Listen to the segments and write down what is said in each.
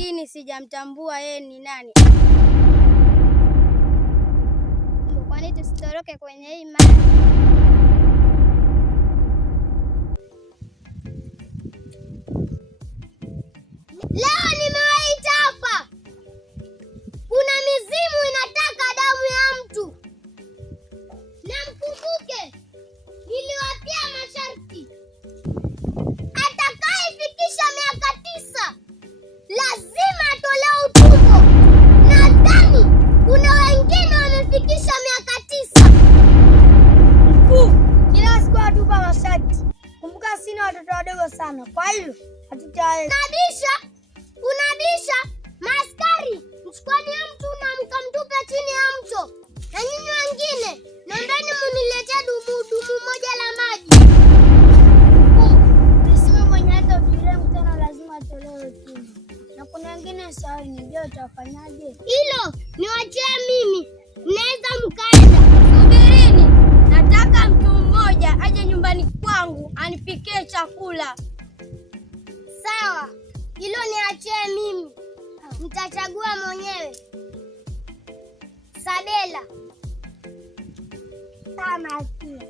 lakini sijamtambua yeye ni nani. Kwani tusitoroke kwenye hii mali? Leo nimewaita hapa, kuna mizimu inataka damu ya mtu, na mkumbuke niliwapia masharti. Atakayefikisha miaka 9 lazima atolewe utumbo. Nadhani kuna wengine wamefikisha miaka 9. Kila siku atupa masharti. Kumbuka sina watoto wadogo sana, kwa hiyo hatutaweza. Unabisha maskari, mchukueni mtu na mkamtupe chini ya mto. Na nyinyi wengine, naombeni muniletee dumu moja la maji. Nisime mwenye hata ukilia mtana lazima atolewe chini. Na kuna wengine sawa, nijue utafanyaje? Hilo niwachie mimi, mnaweza mkaenda. Subirini, nataka mtu mmoja aje nyumbani kwangu anipikie chakula. Sawa, hilo niachie mimi, mtachagua mwenyewe. Sabela kama kia.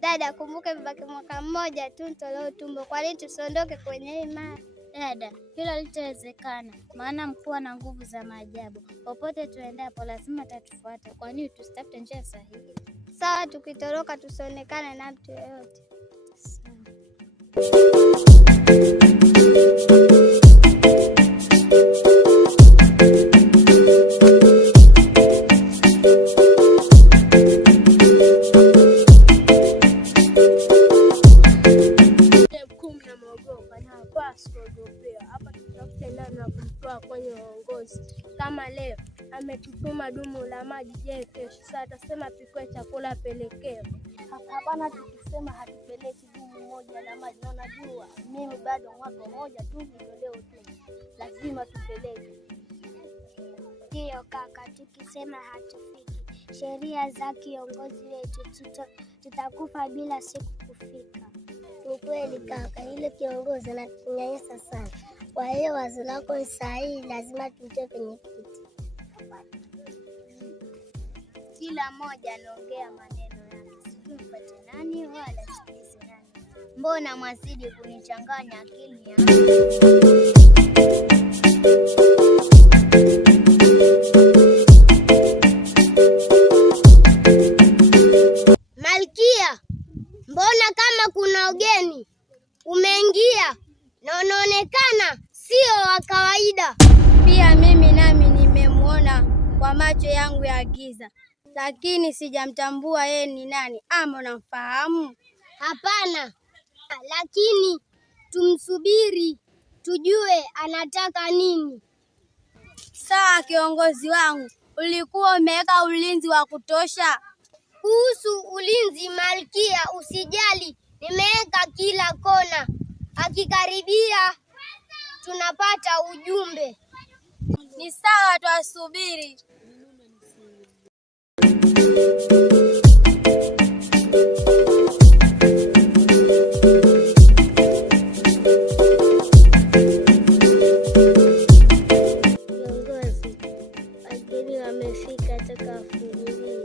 Dada, kumbuke mbaki mwaka mmoja tu nitolewe tumbo. Kwa nini tusiondoke kwenye hii mali? Dada, hilo litawezekana, maana mkuu ana nguvu za maajabu. Popote tuendapo lazima atatufuata. Kwa nini tusitafute njia sahihi? Sawa, tukitoroka tusionekane na mtu yeyote. Hapa tutafuta ndani na kumtoa kwenye uongozi. Kama leo ametutuma dumu la maji, je, kesho sasa atasema pikwe chakula apelekee? Hapana, tukisema hatupeleki dumu moja la maji, na unajua mimi bado mwaka mmoja tu nitolewe tu, lazima tupeleke. Ndio kaka, tukisema hatufiki, sheria za kiongozi wetu tutakufa bila siku kufika. Ni kweli kaka, ile kiongozi anatunyanyasa sana. Kwa hiyo wazo lako ni sahihi, lazima tutoe kwenye kiti. Kila mmoja anaongea maneno yake, sijui mpate nani wala sikilize nani. Mbona mwazidi kunichanganya akili yangu? Malkia, mbona kama kuna ugeni umeingia na unaonekana sio wa kawaida? Pia mimi nami nimemwona kwa macho yangu ya giza, lakini sijamtambua yeye ni nani. Ama unamfahamu? Hapana, lakini tumsubiri tujue anataka nini. Sawa kiongozi wangu, ulikuwa umeweka ulinzi wa kutosha? Kuhusu ulinzi Malkia, usijali, nimeweka kila kona. Akikaribia tunapata ujumbe. Ni sawa, tuasubiri. Viongozi, wageni wamefika, tukawafungulie.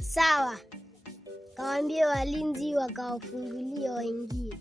Sawa, kawaambie walinzi wakawafungulie waingie.